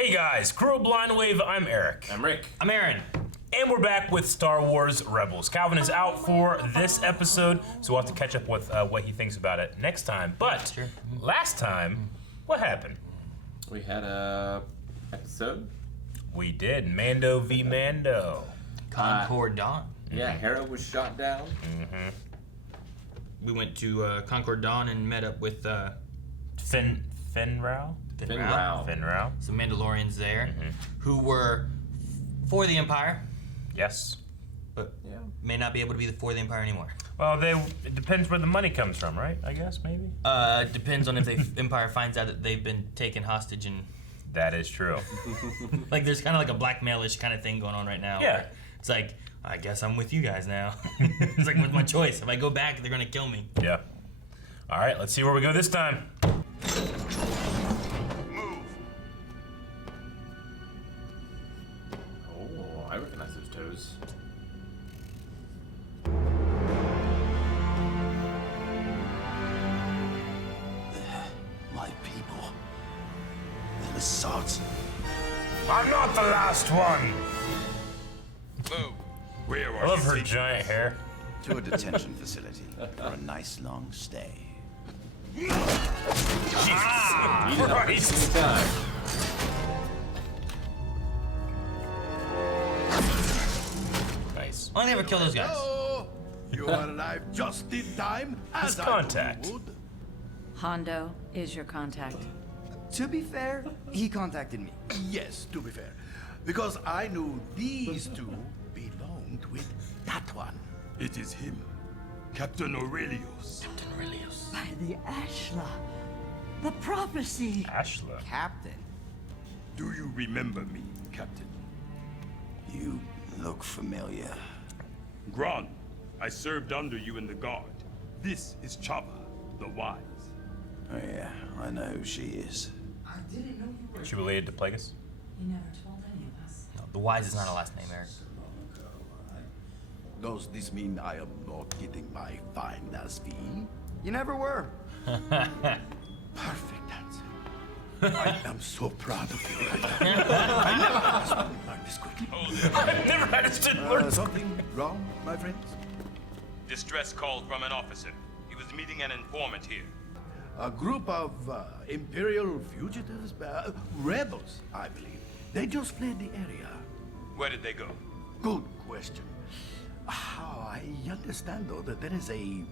Hey guys, Crew of Blind Wave, I'm Eric. I'm Rick. I'm Aaron. And we're back with Star Wars Rebels. Calvin is out for this episode, so we'll have to catch up with what he thinks about it next time. But last time, what happened? We had a episode. We did. Mando v. Mando. Concord Dawn. Yeah, Hera was shot down. We went to Concord Dawn and met up with Finn Rao? some Mandalorians there who were for the Empire, Yes. but may not be able to be for the Empire anymore. Well, it depends where the money comes from, right? I guess, maybe? Depends on if the Empire finds out that they've been taken hostage and That is true. like there's kind of like a blackmailish kind of thing going on right now. Yeah. where It's like, I guess I'm with you guys now. It's like with my choice. If I go back, they're gonna kill me. Yeah. All right, let's see where we go this time. Oh, I recognize those toes. My people. The Lasat. I'm not the last one. Where I are love you her taking giant hair. To a detention facility for a nice long stay. Christ. Time. Nice. Only ever kill those guys. Oh, you arrived just in time. His As I contact. thought you would. Hondo is your contact. To be fair, he contacted me. Yes, to be fair, because I knew these two belonged with that one. It is him, Captain Aurelius. By the Ashla. The prophecy. Ashla. Captain. Do you remember me, Captain? You look familiar. Gran, I served under you in the Guard. This is Chava, the Wise. Oh yeah, I know who she is. I didn't know you were. She related to Plagueis? He never told any of us. No, the Wise is not a last name, Eric. Does this mean I am not getting my finder's fee? You never were. Perfect answer. I am so proud of you. I never had a student learn this quickly. I've never had a student learn. Something wrong, my friends? Distress call from an officer. He was meeting an informant here. A group of Imperial fugitives, rebels, I believe. They just fled the area. Where did they go? Good question. I understand, though, that there is a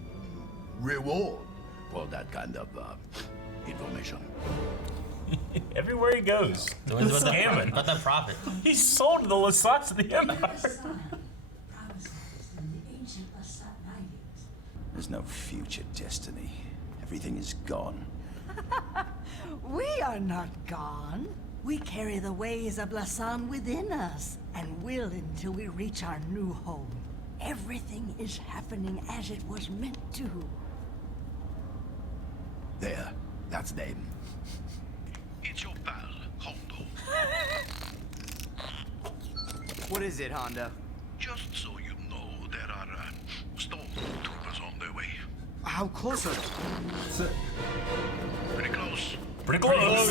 reward for that kind of information. Everywhere he goes, So what's the scamming. About that profit. He sold the Lasat to the Empire. Prophesies in the ancient Lasat writings. There's no future destiny. Everything is gone. We are not gone. We carry the ways of Lasan within us, and will until we reach our new home. Everything is happening as it was meant to. There, that's them. It's your pal, Hondo. What is it, Hondo? Just so you know, there are stormtroopers on their way. How close are they? Pretty close. Pretty close.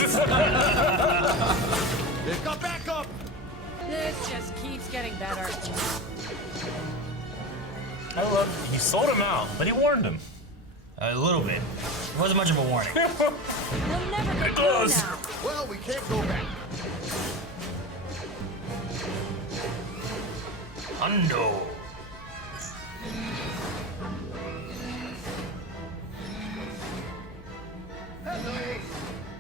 They've got backup! This just keeps getting better. I love. He sold him out, but he warned him. A little bit. It wasn't much of a warning. We'll never get through Close. now. Well, we can't go back. Hondo.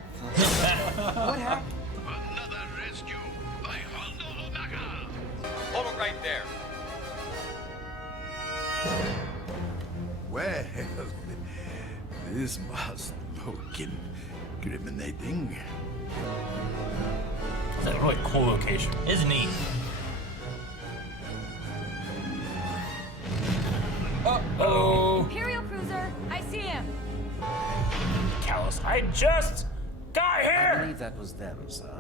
What happened? Another rescue by Hondo Omega. Hold it right there. Well, this must look incriminating. It's a really cool location. It's neat. Uh-oh. Imperial cruiser, I see him. Callus, I just got here. that was them, sir.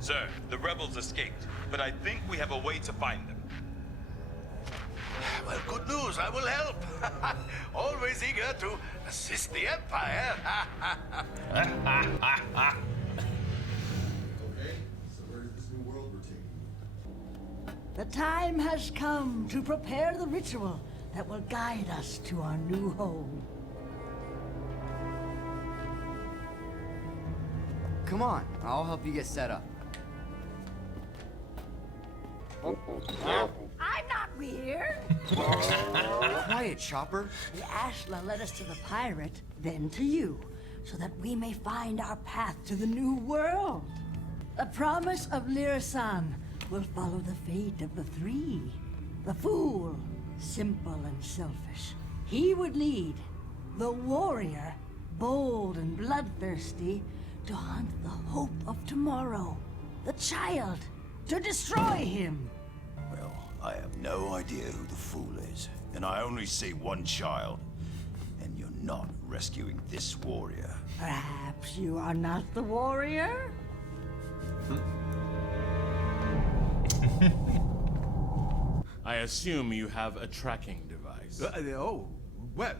Sir, the rebels escaped, but I think we have a way to find them. Well, good news. I will help. Always eager to assist the Empire. The time has come to prepare the ritual that will guide us to our new home. Come on, I'll help you get set up. I'm not weird. Quiet, Chopper. The Ashla led us to the pirate, then to you, so that we may find our path to the new world. The promise of Lyra-san will follow the fate of the three. The fool, simple and selfish. He would lead. The warrior, bold and bloodthirsty, to hunt the hope of tomorrow. The child, to destroy him. Well, I have no idea who the fool is, and I only see one child. And you're not rescuing this warrior. Perhaps you are not the warrior? I assume you have a tracking device. Oh, well,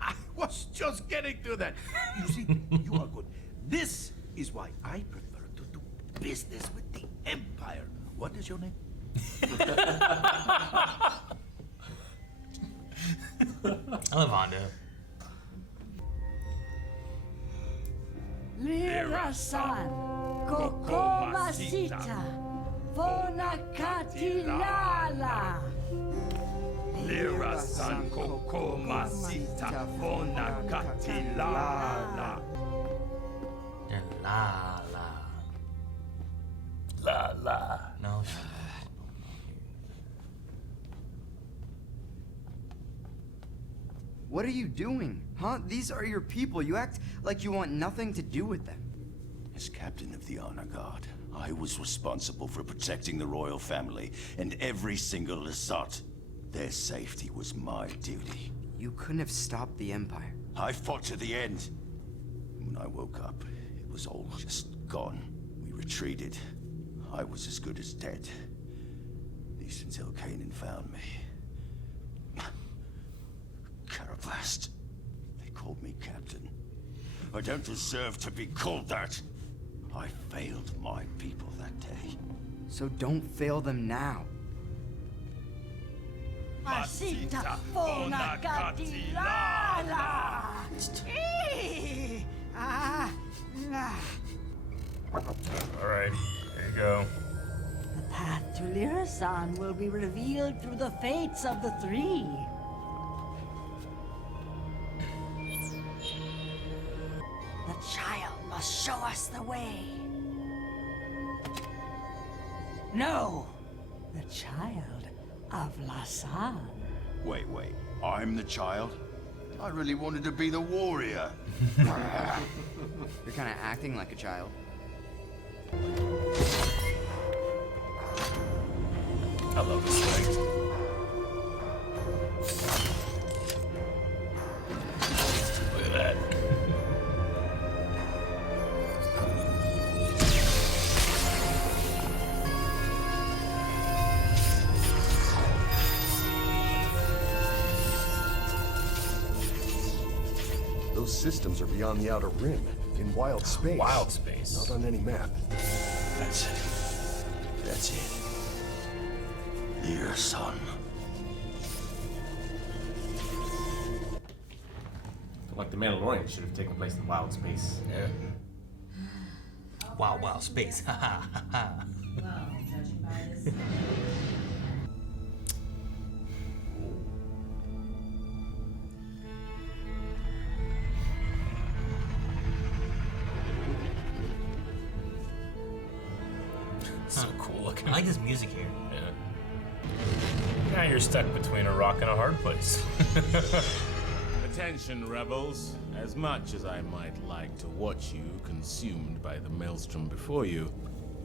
I was just getting to that. You see, you are good. This is why I prefer to do business with the Empire. What is your name? I love Hondo. Lyra-san, Kokomasita, Fonakatilala. Lyra-san Kokomasita Fonakatilala. La la. La la. No. What are you doing? Huh? These are your people. You act like you want nothing to do with them. As captain of the honor guard, I was responsible for protecting the royal family and every single Lasat. Their safety was my duty. You couldn't have stopped the Empire. I fought to the end. When I woke up, it was all just gone. We retreated. I was as good as dead. At least until Kanan found me. Carablast. They called me captain. I don't deserve to be called that. I failed my people that day. So don't fail them now. Masita Fonakatilala. Alright, here you go. The path to Lyra-san will be revealed through the fates of the three. The child must show us the way. No, the child of Lasat. Wait. I'm the child? I really wanted to be the warrior. You're kind of acting like a child. I love this thing. Look at that. Those systems are beyond the outer rim, in wild space. Wild space. Not on any map. That's it. Dear son. Like the Mandalorian should have taken place in wild space. Yeah. Wow, space. Ha ha ha. Well, judging by this. So cool looking. I like this music here. Yeah. Now you're stuck between a rock and a hard place. Attention, rebels. As much as I might like to watch you consumed by the maelstrom before you,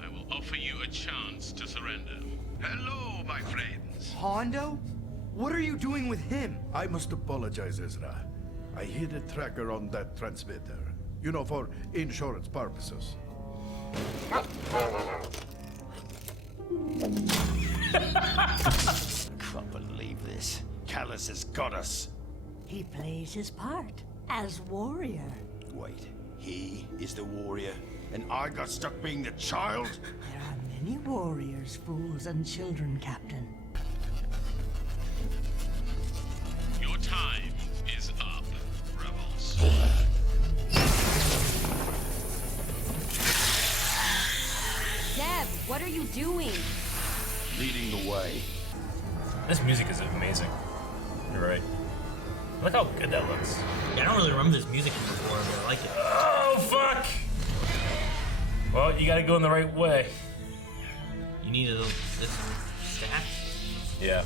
I will offer you a chance to surrender. Hello, my friends. Hondo? What are you doing with him? I must apologize, Ezra. I hid a tracker on that transmitter. You know, for insurance purposes. Can't believe this. Callus has got us. He plays his part as warrior. Wait, he is the warrior, and I got stuck being the child? There are many warriors, fools, and children, Captain. Your time is up, rebels. Deb, what are you doing? Leading the way. This music is amazing. You're right. Look how good that looks. Yeah, I don't really remember this music before, but I like it. Oh, fuck! Well, you gotta go in the right way. You need this staff? Yeah.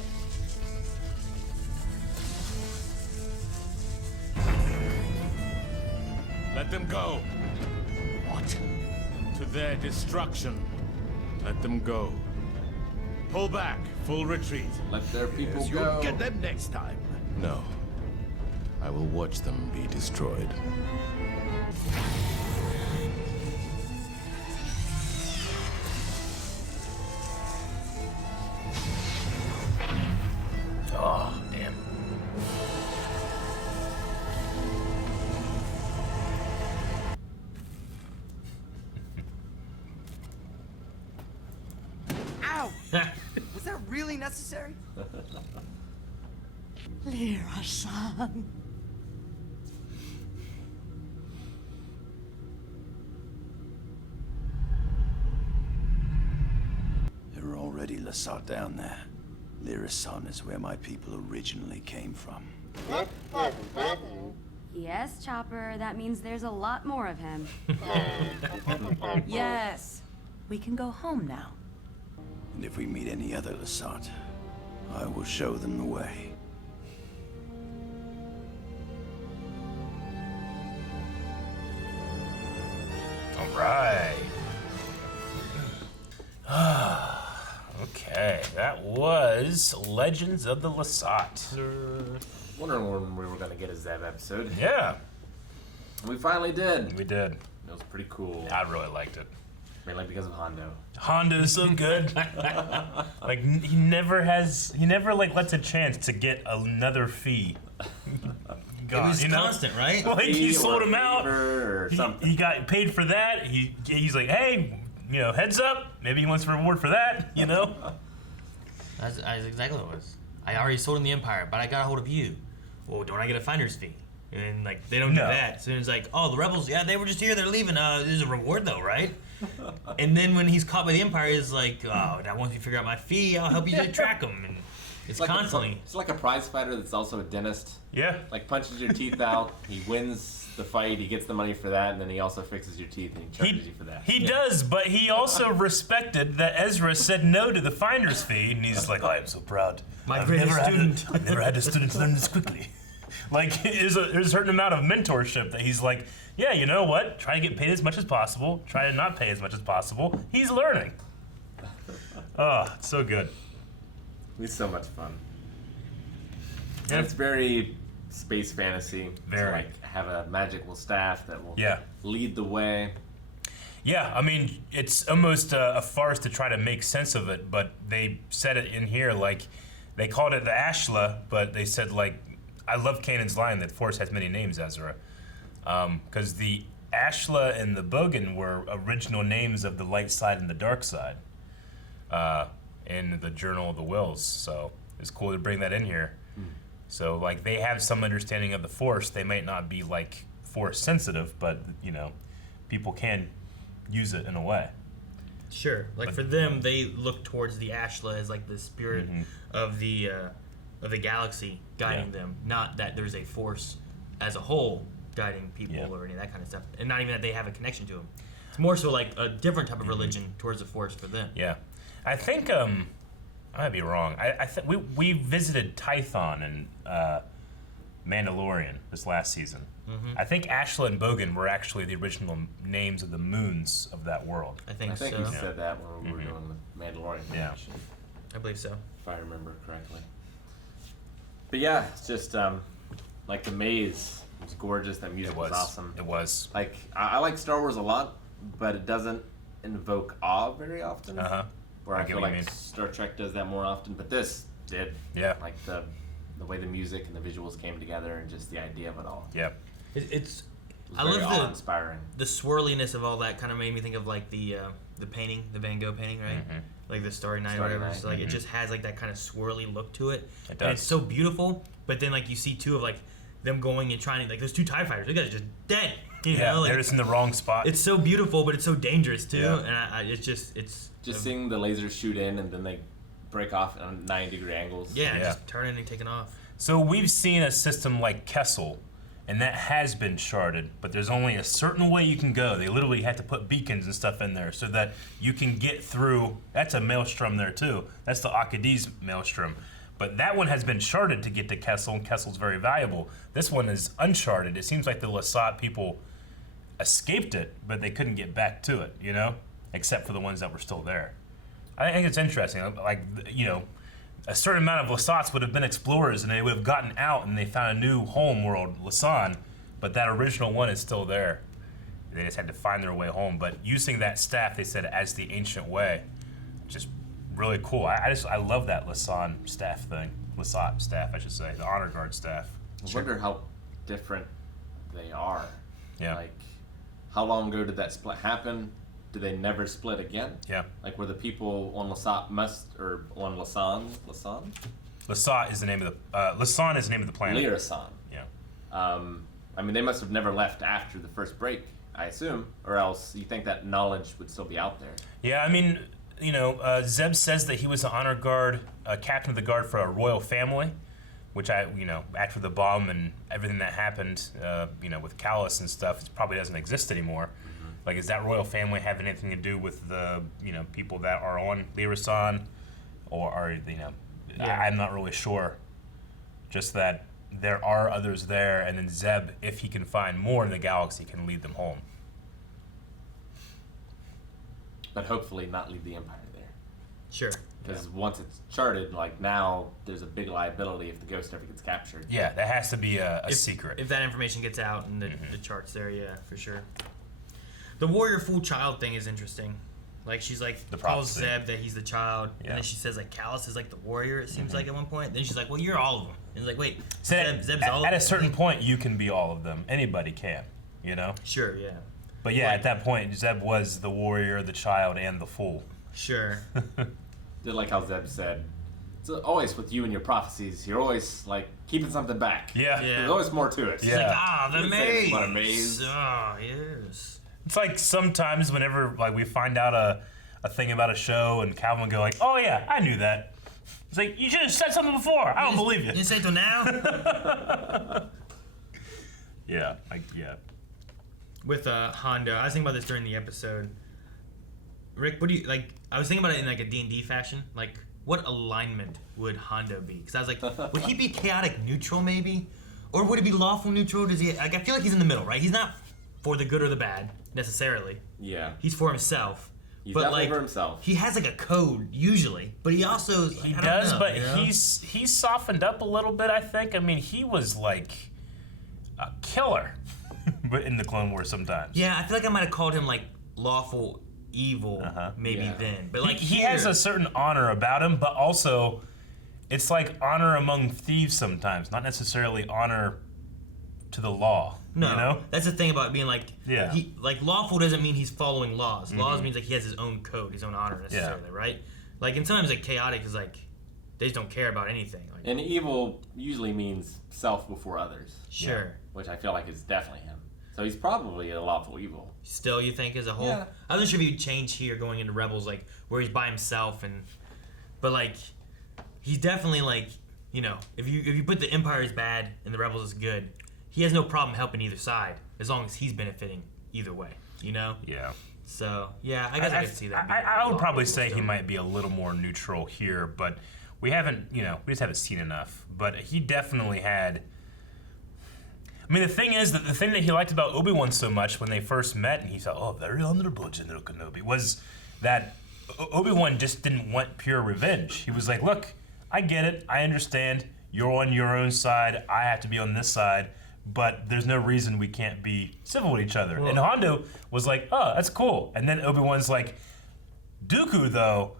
Let them go. What? To their destruction. Let them go. Pull back. Full retreat. Let their people Yes, go. you'll get them next time. No. I will watch them be destroyed. Oh, damn. Ow! Was that really necessary? Lyra-san. There are already Lasat down there. Lyra-san is where my people originally came from. Yes, Chopper, that means there's a lot more of him. Yes. We can go home now. And if we meet any other Lasat, I will show them the way. All right. Okay, that was Legends of the Lasat. Wondering when we were gonna get a Zeb episode. Yeah, We finally did. we did. It was pretty cool. I really liked it. Mainly because of Hondo. Hondo is so good. Like he never like lets a chance to get another fee. God, It was you know? constant, right? Like he Fee sold or him out. favor or something. He got paid for that. He's like, hey, you know, heads up. Maybe he wants a reward for that. You know. That's exactly what it was. I already sold him the Empire, but I got a hold of you. Well, don't I get a finder's fee? And like they don't do No. that. So it's like, oh, the rebels, yeah, they were just here, they're leaving. There's a reward though, right? And then when he's caught by the Empire, he's like, oh, now once you figure out my fee, I'll help you to track him. And it's like constantly. It's like a prize fighter that's also a dentist. Yeah. Like punches your teeth out, he wins the fight, he gets the money for that, and then he also fixes your teeth and he charges you for that. He does, but he also respected that Ezra said no to the finder's fee, and he's like, I am so proud. My I've greatest never had student." I've never had a student learn this quickly. Like, there's a certain amount of mentorship that he's like, yeah, you know what? Try to get paid as much as possible. Try to not pay as much as possible. He's learning. Oh, it's so good. It's so much fun. Yeah. And it's very space fantasy. Very. To like have a magical staff that will Yeah. lead the way. Yeah, I mean, it's almost a farce to try to make sense of it, but they said it in here, like, they called it the Ashla, but they said, like, I love Kanan's line that Force has many names, Ezra. Because the Ashla and the Bogan were original names of the light side and the dark side in the Journal of the Wills. So it's cool to bring that in here. So, like, they have some understanding of the Force. They might not be, like, Force sensitive, but, you know, people can use it in a way. Sure. Like But- for them, they look towards the Ashla as like the spirit of the galaxy guiding them. Not that there's a force as a whole guiding people or any of that kind of stuff, and not even that they have a connection to them. It's more so like a different type of religion towards the force for them. Yeah, I think I might be wrong. I think we visited Tython and Mandalorian this last season. I think Ashla and Bogan were actually the original names of the moons of that world. I think I think so. we said that when we were doing the Mandalorian connection. I believe so. If I remember correctly. But yeah, it's just like the maze. It was gorgeous. That music was awesome. It was. Like I like Star Wars a lot, but it doesn't invoke awe very often. Where I get feel what you like mean. Star Trek does that more often, but this did. Yeah. Like the way the music and the visuals came together and just the idea of it all. Yeah. It's I love awe-inspiring. the swirliness of all that. Kind of made me think of like the painting, the Van Gogh painting, right? Like the Starry Night or whatever. Night. So like it just has like that kind of swirly look to it. It does. And it's so beautiful. But then like you see two of like them going and trying to like those two TIE fighters. They guys are just dead. You know, like, they're just in the wrong spot. It's so beautiful, but it's so dangerous too. Yeah. And it's just seeing the lasers shoot in and then they break off on 90-degree angles. just turning and taking off. So we've seen a system like Kessel, and that has been sharded, but there's only a certain way you can go. They literally have to put beacons and stuff in there so that you can get through. That's a maelstrom there too. That's the Akkadi's maelstrom. But that one has been sharded to get to Kessel, and Kessel's very valuable. This one is uncharted. It seems like the Lasat people escaped it, but they couldn't get back to it, you know? Except for the ones that were still there. I think it's interesting. Like, you know, a certain amount of Lasats would have been explorers, and they would have gotten out, and they found a new home world, Lasan, but that original one is still there. They just had to find their way home. But using that staff, they said, as the ancient way, just really cool. I love that Lasan staff thing. Lasat staff, I should say. The honor guard staff. I wonder how different they are. Yeah. Like, how long ago did that split happen? Do they never split again? Yeah. Like, were the people on Lasat or on Lasan? Lasat is the name of the Lasan is the name of the planet. Lirasan. Yeah. I mean, they must have never left after the first break, I assume, or else you think that knowledge would still be out there. Yeah, I mean, you know, Zeb says that he was an honor guard, captain of the guard for a royal family, which after the bomb and everything that happened, with Callus and stuff, it probably doesn't exist anymore. Like, does that royal family have anything to do with the, people that are on Lirasan? Or are, I'm not really sure. Just that there are others there, and then Zeb, if he can find more in the galaxy, can lead them home. But hopefully not leave the Empire there. Sure. Because once it's charted, like now, there's a big liability if the ghost ever gets captured. Yeah, that has to be a secret. If that information gets out and the chart's there, yeah, for sure. The warrior fool child thing is interesting. Like, she's like, calls Zeb that he's the child, and then she says like Callus is like the warrior, it seems like at one point. Then she's like, well, you're all of them. And it's like, wait, Zeb's all of them? At a certain point, you can be all of them. Anybody can, Sure, yeah. But yeah, at that point, Zeb was the warrior, the child, and the fool. Sure. Did like how Zeb said, it's always with you and your prophecies, you're always like keeping something back. Yeah. There's always more to it. She's like, the maze. What a maze. Oh, yes. It's like sometimes whenever like we find out a thing about a show and Calvin will go like, oh yeah, I knew that. It's like, you should have said something before. I don't believe you. You didn't say it till now? Yeah. With Hondo, I was thinking about this during the episode. Rick, what do you like? I was thinking about it in like a D&D fashion. Like, what alignment would Hondo be? Because I was like, would he be chaotic neutral maybe, or would it be lawful neutral? Does he? Like, I feel like he's in the middle, right? He's not for the good or the bad necessarily. Yeah. He's for himself. He's but definitely like, for himself. He has like a code usually, but he also he does. But he's softened up a little bit. I think. I mean, he was like a killer, but in the Clone Wars sometimes. Yeah, I feel like I might have called him like lawful evil maybe then, but like he has a certain honor about him, but also it's like honor among thieves sometimes, not necessarily honor to the law. No, that's the thing about being like, yeah, he, like lawful doesn't mean he's following laws. Laws means like he has his own code, his own honor necessarily, right? Like, and sometimes like chaotic is like they just don't care about anything. Like, and evil usually means self before others. Sure. Which I feel like is definitely him. So he's probably a lawful evil. Still, you think as a whole? Yeah. I wasn't sure if he'd change here going into Rebels, like where he's by himself but like he's definitely like, if you put the Empire is bad and the Rebels is good, he has no problem helping either side as long as he's benefiting either way. Yeah. So yeah, I guess I could see that. I would probably say he might be a little more neutral here, but we haven't, we just haven't seen enough. But he definitely had. I mean, the thing is that the thing that he liked about Obi-Wan so much when they first met, and he thought, "Oh, very honorable, General Kenobi," was that Obi-Wan just didn't want pure revenge. He was like, "Look, I get it, I understand. You're on your own side. I have to be on this side." But there's no reason we can't be civil with each other. And Hondo was like, oh, that's cool. And then Obi-Wan's like, Dooku, though,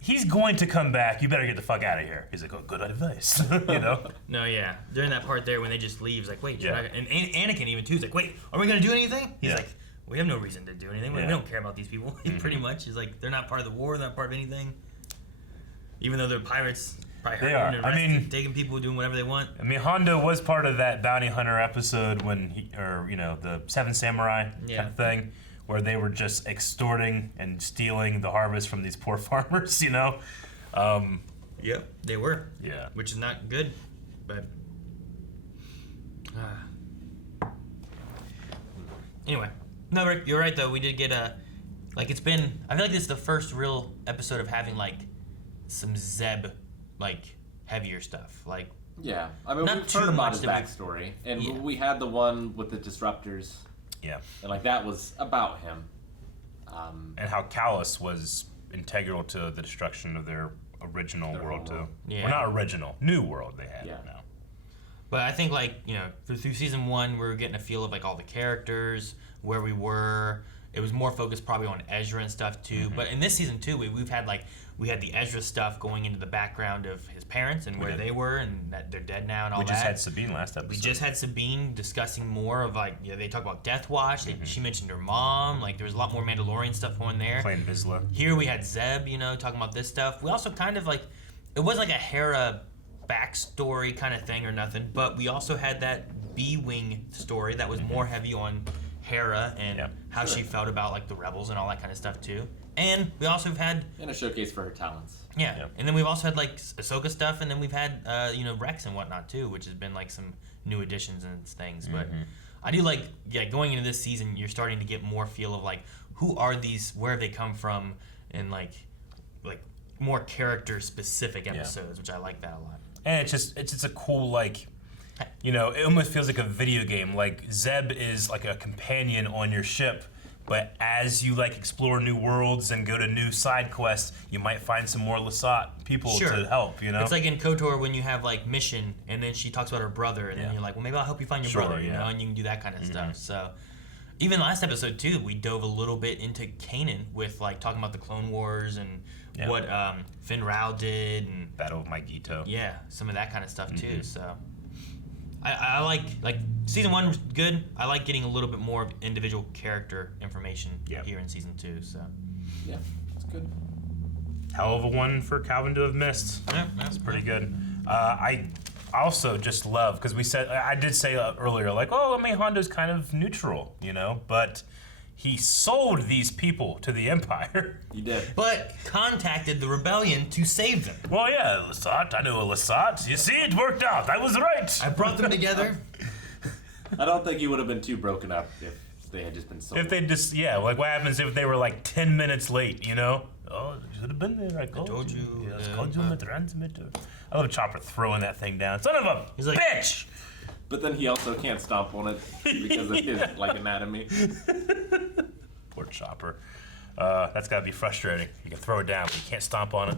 he's going to come back. You better get the fuck out of here. He's like, oh, good advice. You know? No, yeah. During that part there when they just leave, he's like, wait, and Anakin even too. He's like, wait, are we gonna do anything? He's like, we have no reason to do anything. We don't care about these people. Pretty much. He's like, they're not part of the war. They're not part of anything. Even though they're pirates. They are. I mean, taking people, doing whatever they want. I mean, Hondo was part of that bounty hunter episode when the Seven Samurai kind of thing, where they were just extorting and stealing the harvest from these poor farmers. You know. Yep, they were. Yeah. Which is not good, but. Anyway, no, Rick, you're right though. We did get it's been. I feel like this is the first real episode of having like some Zeb. Like heavier stuff, like I mean, we've heard about his backstory, and we had the one with the disruptors, and like that was about him, and how Callus was integral to the destruction of their original world too. Well, not original, new world they had now. But I think through season 1, we were getting a feel of like all the characters, where we were. It was more focused probably on Ezra and stuff too. But in this season too, we've had we had the Ezra stuff going into the background of his parents and where they were, and that they're dead now and all that. We just had Sabine last episode. We just had Sabine discussing more of they talk about Death Watch. She mentioned her mom. Like there was a lot more Mandalorian stuff going there. Playing Vizsla. Here we had Zeb, talking about this stuff. We also kind of it wasn't like a Hera backstory kind of thing or nothing, but we also had that B-Wing story that was more heavy on Hera and how she felt about like the rebels and all that kind of stuff too. And we also have had a showcase for her talents. Yeah. And then we've also had like Ahsoka stuff, and then we've had Rex and whatnot too, which has been like some new additions and things. But I do like going into this season, you're starting to get more feel of like who are these, where have they come from, and like more character specific episodes, which I like that a lot. And it's just a cool it almost feels like a video game. Like Zeb is like a companion on your ship, but as you explore new worlds and go to new side quests, you might find some more Lasat people to help. It's like in KOTOR when you have Mission, and then she talks about her brother, and then you're like, well, maybe I'll help you find your brother, and you can do that kind of stuff. So even last episode too, we dove a little bit into Kanan with talking about the Clone Wars and what Finn Rao did and Battle of Maegito. Yeah, some of that kind of stuff too. So. I like season 1 was good. I like getting a little bit more of individual character information here in season 2. So it's good. Hell of a one for Calvin to have missed. Yeah, that's pretty good. I also just love because I did say earlier Hondo's kind of neutral, but he sold these people to the Empire. He did. But contacted the rebellion to save them. Well, yeah, Lasat. I knew a Lasat. You see, it worked out. I was right. I brought them together. I don't think he would have been too broken up if they had just been sold. If they just, what happens if they were 10 minutes late, Oh, you should have been there. I told you. Yes, called you on the transmitter. I love Chopper throwing that thing down. Son of a bitch! But then he also can't stomp on it because of his anatomy. Poor Chopper. That's gotta be frustrating. You can throw it down, but you can't stomp on it.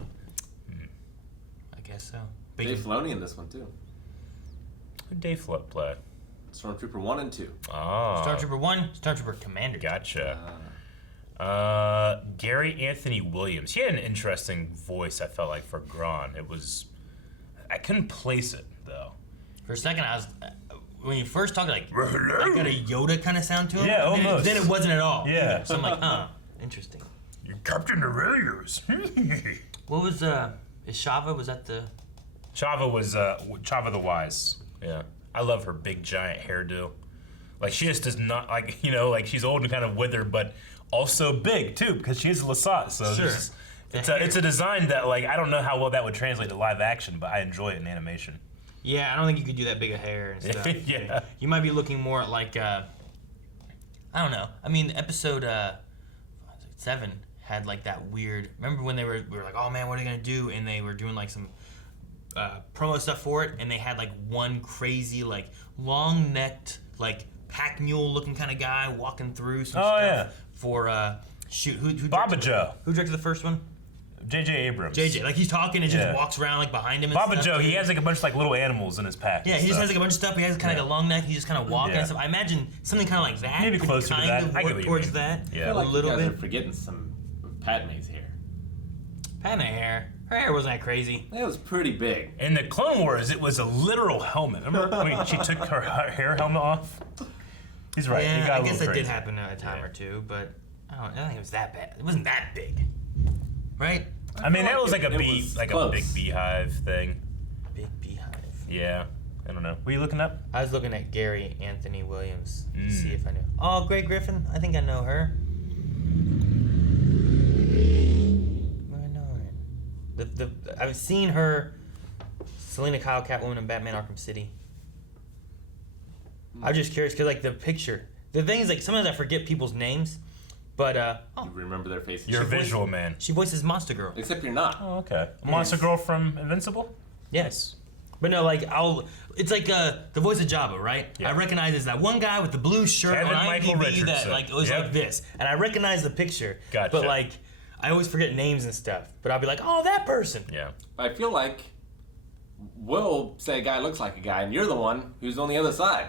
I guess so. Dave Filoni in this one too. Who did Dave play? Stormtrooper 1 and 2. Oh. Stormtrooper 1, Stormtrooper Commander. Gotcha. Gary Anthony Williams. He had an interesting voice, I felt like, for Gron. I couldn't place it though. For a second, I was when you first talked, got a Yoda kind of sound to him. Yeah, almost. Then it wasn't at all. Yeah. So I'm like, interesting. You're Captain Aurelius. What was is Shava? Was that the? Chava was Chava the Wise. Yeah, I love her big giant hairdo. She just does not she's old and kind of withered, but also big too because she is a Lasat. So sure. It's a design that I don't know how well that would translate to live action, but I enjoy it in animation. Yeah, I don't think you could do that big of hair and stuff. Yeah. You might be looking more at I don't know. I mean, episode 7 had that weird. Remember when we were like, oh man, what are they gonna do? And they were doing some promo stuff for it, and they had one crazy long necked pack mule looking kind of guy walking through some stuff for who Baba Joe. Who directed the first one? J.J. Abrams. J.J. He's talking and just walks around behind him and Baba stuff. Joe, he has a bunch of little animals in his pack. Yeah, he just has a bunch of stuff. He has kind of a long neck. He's just kind of walking and stuff. I imagine something kind of like that. Maybe closer to that. I work towards that. Yeah, a little bit. You guys are forgetting some of Padme's hair. Padme hair. Her hair wasn't that crazy. It was pretty big. In the Clone Wars, it was a literal helmet. Remember when she took her hair helmet off? He's right. Yeah, it got I guess that crazy. did happen a time or two, but I don't think it was that bad. It wasn't that big, right? I mean, that was like a It bee, was like close. a big beehive thing. Big beehive. Yeah, I don't know. What are you looking up? I was looking at Gary Anthony Williams to see if I knew. Oh, Grey Griffin. I think I know her. I know her. I've seen her. Selena Kyle, Catwoman, and Batman: Arkham City. I'm just curious because like the picture. The thing is like sometimes I forget people's names, but You remember their faces. You're a visual man. she voices Monster Girl. Except you're not. Oh, okay. Monster Girl from Invincible? Yes. But no, like it's like the voice of Jabba, right? Yeah. I recognize as that one guy with the blue shirt Kevin on Michael IMDb that Richardson. like it was Yep. like this, and I recognize the picture. Gotcha. But like I always forget names and stuff. But I'll be like, oh, that person. Yeah. I feel like we'll say a guy looks like a guy, and you're the one who's on the other side.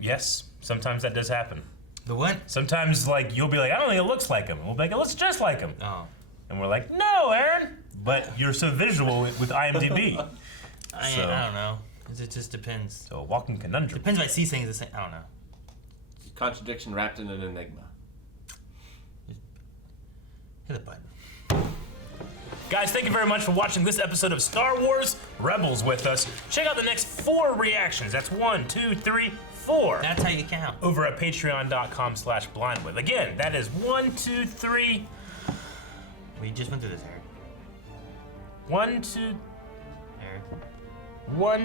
Yes. Sometimes that does happen. The what? Sometimes like you'll be like, I don't think it looks like him. And we'll be like, it looks just like him. Oh. And we're like, no, Aaron. But you're so visual with IMDb. I don't know. It just depends. So a walking conundrum. Depends if I see things the same. I don't know. Contradiction wrapped in an enigma. Hit the button. Guys, thank you very much for watching this episode of Star Wars Rebels with us. Check out the next 4 reactions. That's 1, 2, 3, 4. That's how you count. Over at patreon.com/blindwidth. Again, that is 1, 2, 3. We just went through this, Eric. 1, 2, Eric. 1,